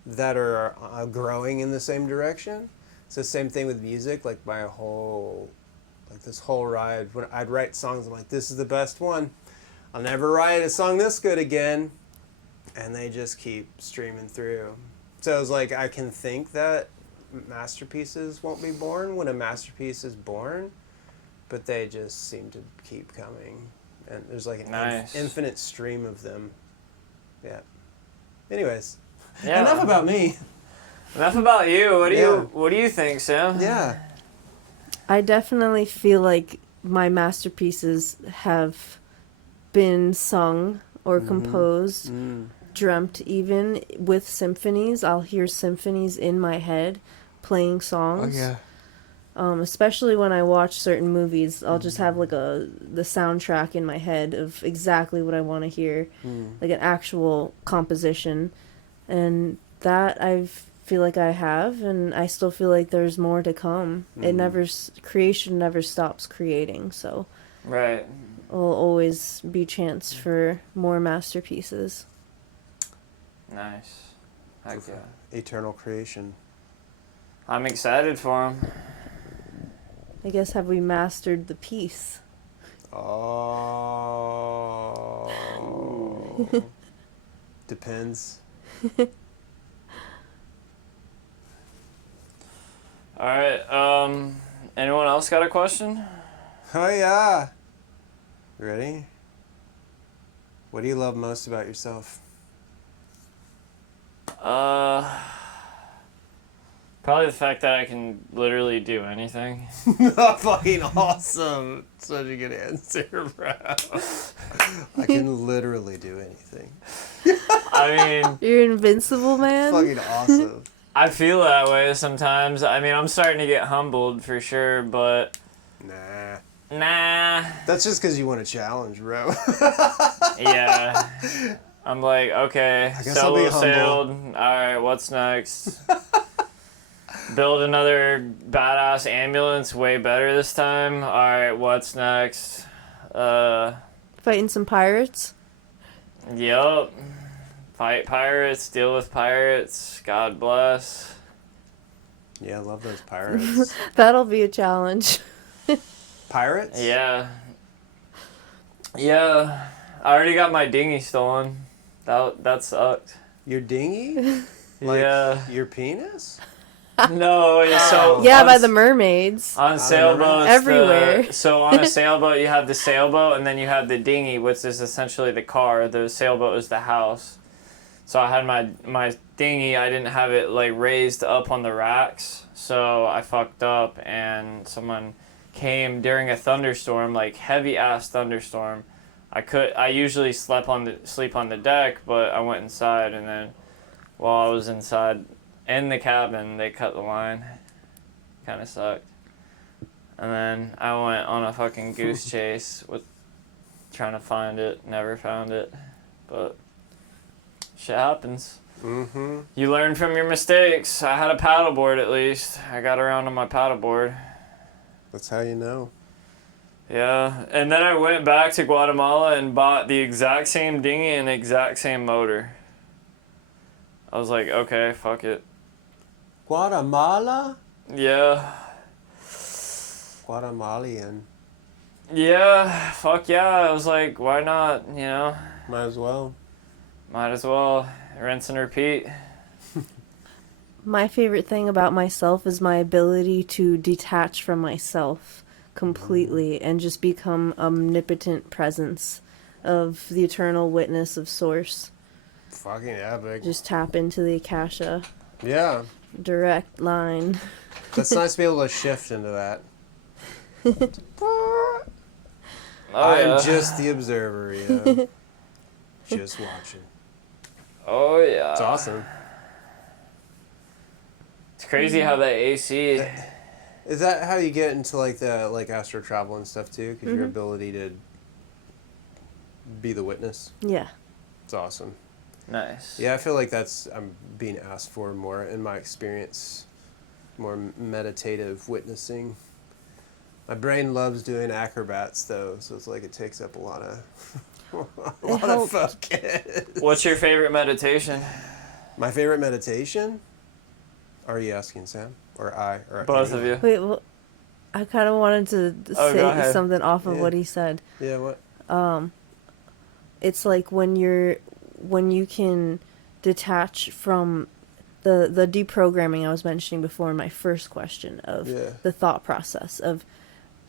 that are growing in the same direction. It's the same thing with music. Like this whole ride, when I'd write songs, I'm like, this is the best one. I'll never write a song this good again. And they just keep streaming through. So it's like, I can think that masterpieces won't be born when a masterpiece is born, but they just seem to keep coming. And there's like an Nice. infinite stream of them. Yeah. Anyways, Yeah. enough about me. Enough about you. Yeah. What do you think, Sam? Yeah. I definitely feel like my masterpieces have been sung or composed, dreamt even with symphonies. I'll hear symphonies in my head playing songs. Oh yeah. Especially when I watch certain movies, I'll just have like the soundtrack in my head of exactly what I want to hear, like an actual composition, and that I feel like I have, and I still feel like there's more to come. It never creation never stops creating, so Right. will always be chance for more masterpieces. Nice. Heck yeah. Eternal creation. I'm excited for him. I guess have we mastered the piece? Oh. Depends. All right. Anyone else got a question? Oh yeah. You ready? What do you love most about yourself? Probably the fact that I can literally do anything. Fucking awesome. Such a good answer, bro. I can literally do anything. I mean, You're invincible, man. Fucking awesome. I feel that way sometimes. I mean, I'm starting to get humbled for sure, but nah. That's just because you want a challenge, bro. Yeah. I'm like, okay, I guess I'll be solo sailed. All right, what's next? Build another badass ambulance, way better this time. All right, what's next? Fighting some pirates. Yup. Fight pirates, deal with pirates. God bless. Yeah, I love those pirates. That'll be a challenge. Pirates? Yeah. Yeah. I already got my dinghy stolen. That sucked. Your dinghy? Like Yeah. your penis? No, so Yeah, on by the mermaids. on sailboats Everywhere. So on a sailboat you have the sailboat and then you have the dinghy, which is essentially the car. The sailboat is the house. So I had my dinghy, I didn't have it like raised up on the racks, so I fucked up and someone came during a thunderstorm, like heavy ass thunderstorm. I usually sleep on the deck, but I went inside, and then while I was inside in the cabin, they cut the line. Kind of sucked. And then I went on a fucking goose chase with trying to find it. Never found it, but shit happens. Mm-hmm. You learn from your mistakes. I had a paddleboard at least. I got around on my paddleboard. That's how you know. Yeah, and then I went back to Guatemala and bought the exact same dinghy and exact same motor. I was like, okay, fuck it. Guatemala? Yeah. Guatemalian. Yeah, fuck yeah. I was like, why not, you know? Might as well. Might as well. Rinse and repeat. My favorite thing about myself is my ability to detach from myself completely and just become omnipotent presence of the eternal witness of source. Fucking epic. Just tap into the Akasha. Yeah. Direct line. That's nice to be able to shift into that. Oh, I'm yeah. just the observer, you know. Just watching. Oh, yeah. It's awesome. It's crazy how that AC... Is that how you get into like the astro travel and stuff too? Because your ability to be the witness. Yeah. It's awesome. Nice. Yeah, I feel like I'm being asked for more in my experience. More meditative witnessing. My brain loves doing acrobats though, so it's like it takes up a lot of focus. What's your favorite meditation? My favorite meditation? Are you asking Sam? Or I? Or Both of anyone? you. Wait, well, I kind of wanted to Oh, go say ahead. something off of Yeah. what he said. Yeah, what? It's like when you can detach from the deprogramming I was mentioning before in my first question of Yeah. the thought process of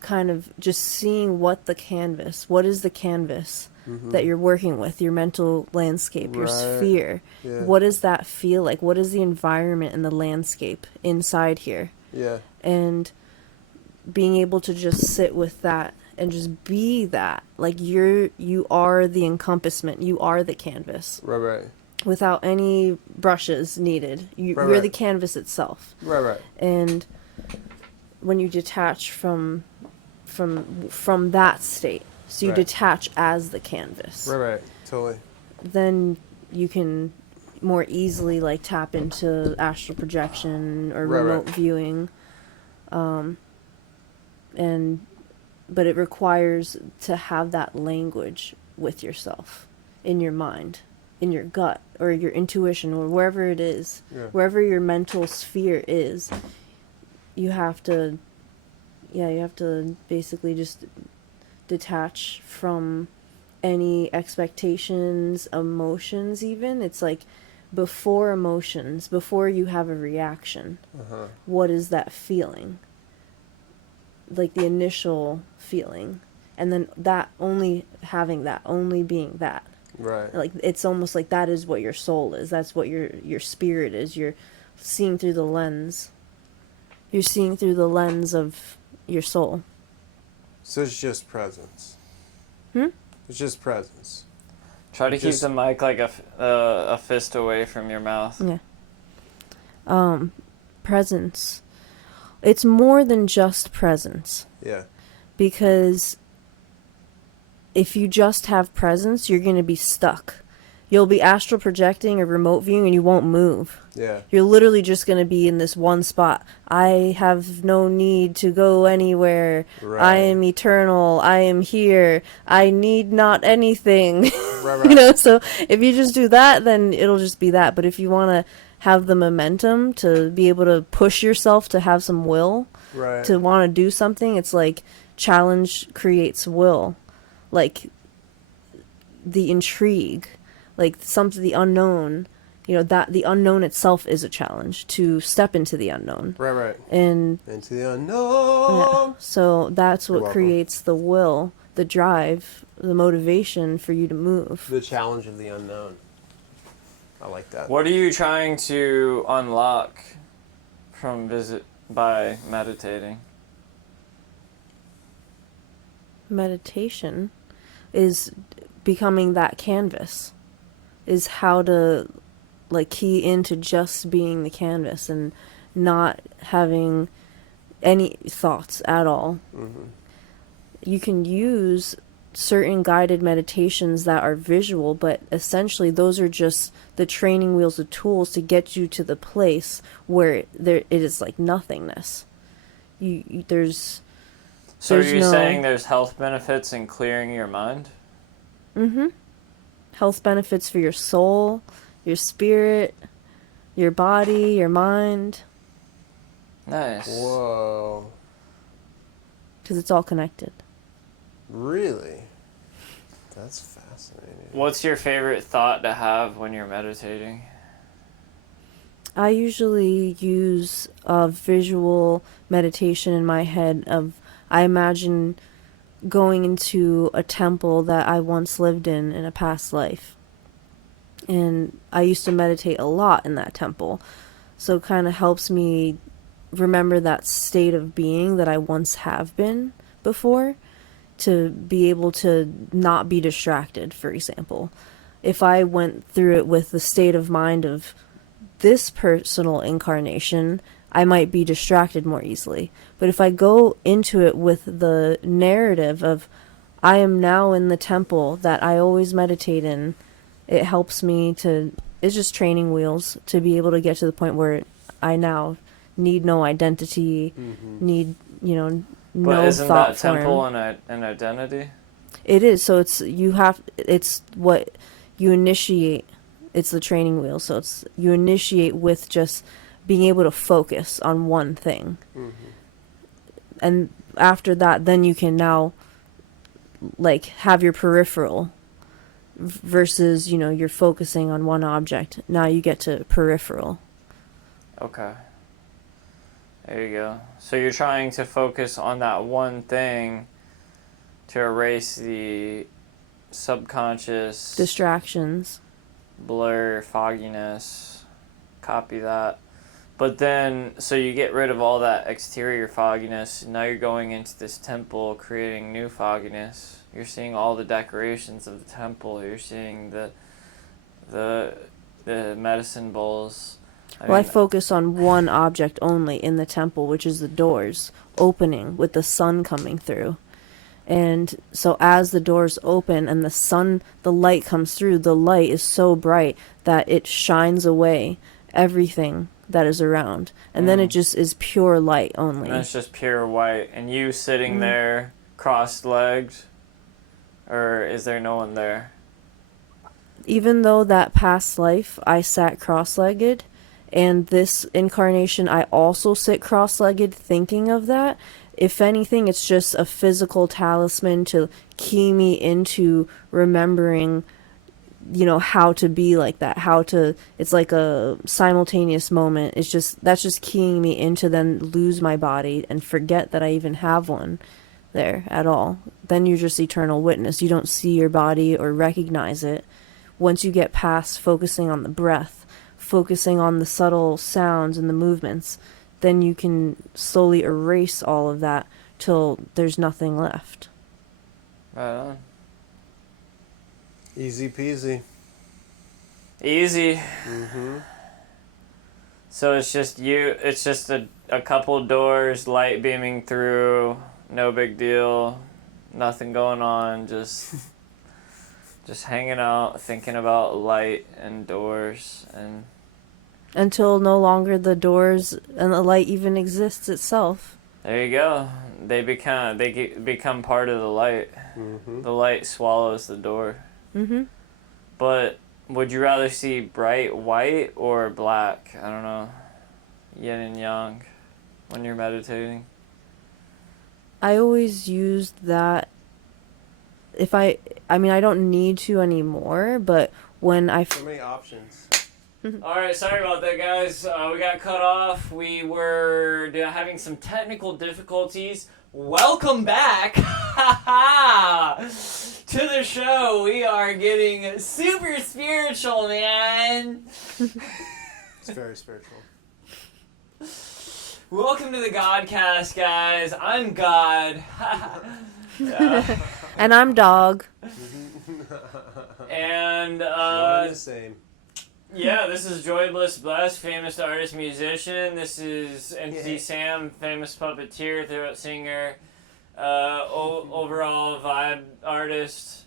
kind of just seeing what is the canvas that you're working with, your mental landscape, your sphere. Yeah. What does that feel like? What is the environment and the landscape inside here? Yeah. And being able to just sit with that and just be that. Like you are the encompassment. You are the canvas. Right. Without any brushes needed. You're Right. the canvas itself. Right. And when you detach from that state, so you detach as the canvas. Right. Totally. Then you can more easily like tap into astral projection or remote viewing. But it requires to have that language with yourself, in your mind, in your gut, or your intuition, or wherever it is, wherever your mental sphere is. You have to basically just detach from any expectations, emotions even. It's like before emotions, before you have a reaction, what is that feeling? Like the initial feeling. And then that, only having that, only being that. Right. Like it's almost like that is what your soul is. That's what your spirit is. You're seeing through the lens. You're seeing through the lens of your soul. So it's just presence. It's just presence. Try to keep the mic like a fist away from your mouth. Yeah. Presence. It's more than just presence. Yeah. Because if you just have presence, you're going to be stuck. You'll be astral projecting or remote viewing and you won't move. Yeah. You're literally just going to be in this one spot. I have no need to go anywhere. Right. I am eternal. I am here. I need not anything. Right. You know, so if you just do that, then it'll just be that. But if you want to have the momentum to be able to push yourself, to have some will, to want to do something, it's like challenge creates will. Like the intrigue, like something, the unknown, you know, that the unknown itself is a challenge, to step into the unknown. Right. And into the unknown. Yeah, so that's what creates the will, the drive, the motivation for you to move. The challenge of the unknown. I like that. What are you trying to unlock by meditating? Meditation is becoming that canvas, is how to like key into just being the canvas and not having any thoughts at all. You can use certain guided meditations that are visual, but essentially those are just the training wheels, the tools to get you to the place where it is like nothingness. So you're saying there's health benefits in clearing your mind? Health benefits for your soul, your spirit, your body, your mind. Nice. Whoa. Because it's all connected. Really? That's fascinating. What's your favorite thought to have when you're meditating? I usually use a visual meditation in my head I imagine going into a temple that I once lived in a past life. And I used to meditate a lot in that temple. So it kind of helps me remember that state of being that I once have been before, to be able to not be distracted, for example. If I went through it with the state of mind of this personal incarnation, I might be distracted more easily. But if I go into it with the narrative of I am now in the temple that I always meditate in, it helps me it's just training wheels to be able to get to the point where I now need no identity, need, no but isn't thought that temple form. an identity? It is. So it's what you initiate. It's the training wheel. So you initiate with just being able to focus on one thing. And after that, then you can now like have your peripheral versus, you're focusing on one object. Now you get to peripheral. Okay. There you go. So you're trying to focus on that one thing to erase the subconscious Distractions. blur, fogginess. Copy that. But then, so you get rid of all that exterior fogginess. Now you're going into this temple, creating new fogginess. You're seeing all the decorations of the temple. You're seeing the medicine bowls. I focus on one object only in the temple, which is the doors opening with the sun coming through. And so as the doors open and the light comes through, the light is so bright that it shines away everything that is around. And then it just is pure light only. And it's just pure white. And you sitting there crossed-legged, or is there no one there? Even though that past life I sat cross-legged, and this incarnation I also sit cross-legged thinking of that, if anything, it's just a physical talisman to key me into remembering, how to be like that, it's like a simultaneous moment. That's just keying me into then lose my body and forget that I even have one there at all. Then you're just eternal witness. You don't see your body or recognize it. Once you get past focusing on the breath, focusing on the subtle sounds and the movements, then you can slowly erase all of that till there's nothing left. Right on. Easy peasy. Easy. Mm-hmm. So it's just a couple doors, light beaming through, no big deal, nothing going on, just hanging out, thinking about light and doors, and until no longer the doors and the light even exists itself. there you go. They become part of the light. Mm-hmm. The light swallows the door. Mm-hmm. But would you rather see bright white or black? I don't know. Yin and yang when you're meditating. I always used that. I don't need to anymore, but when So many options. Alright, sorry about that, guys. We got cut off. We were having some technical difficulties. Welcome back to the show. We are getting super spiritual, man. It's very spiritual. Welcome to the Godcast, guys. I'm God. and I'm dog. And One and the same. yeah, this is Joy Bliss Bless, famous artist, musician. This is Entity Sam, famous puppeteer, throat singer, overall vibe artist.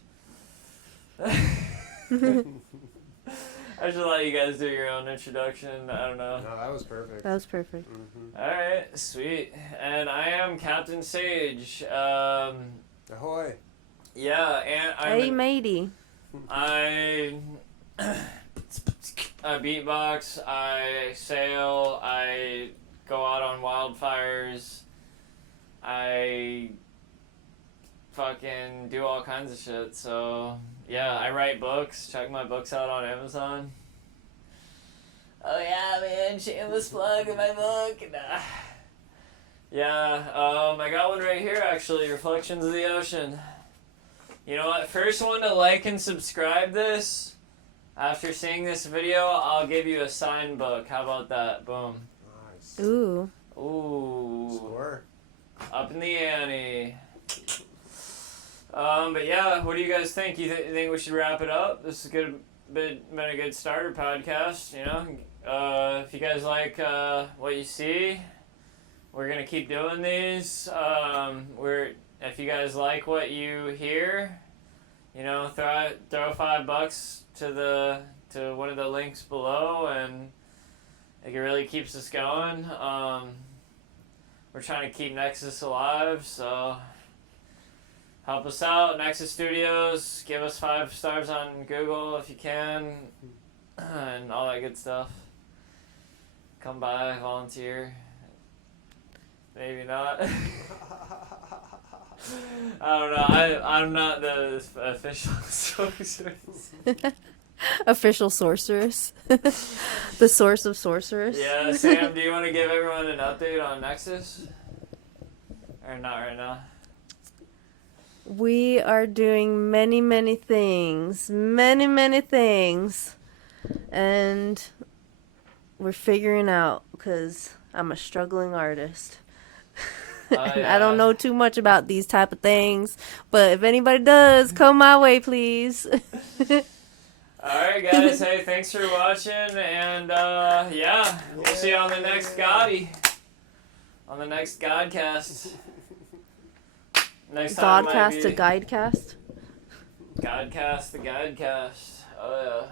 I should let you guys do your own introduction. I don't know. No, that was perfect. That was perfect. Mm-hmm. Alright, sweet. And I am Captain Sage. Ahoy. Yeah, and I'm Hey, matey. I beatbox, I sail, I go out on wildfires, I fucking do all kinds of shit. So, yeah, I write books. Check my books out on Amazon. Oh yeah, man, shameless plug in my book. Nah. Yeah, I got one right here actually, Reflections of the Ocean. You know what, first one to like and subscribe this, after seeing this video, I'll give you a signed book. How about that? Boom. Nice. Ooh. Ooh. Score. Up in the ante. But yeah, what do you guys think? You think we should wrap it up? This is been a good starter podcast, you know? If you guys like what you see, we're going to keep doing these. If you guys like what you hear, you know, throw $5 to one of the links below, and it really keeps us going. We're trying to keep Nexus alive, so help us out, Nexus Studios. Give us 5 stars on Google if you can, and all that good stuff. Come by, volunteer. Maybe not. I don't know. I'm not the official spokesperson. Official sorceress. The source of sorceress. Yeah, Sam, do you want to give everyone an update on Nexus? Or not right now? We are doing many, many things. Many, many things. And we're figuring out, because I'm a struggling artist. And I don't know too much about these type of things, but if anybody does, come my way, please. Alright, guys. Hey, thanks for watching, and yeah, we'll see you on the next Gotti. On the next Godcast. Next time Godcast to Guidecast? Godcast, the Guidecast. Oh, yeah.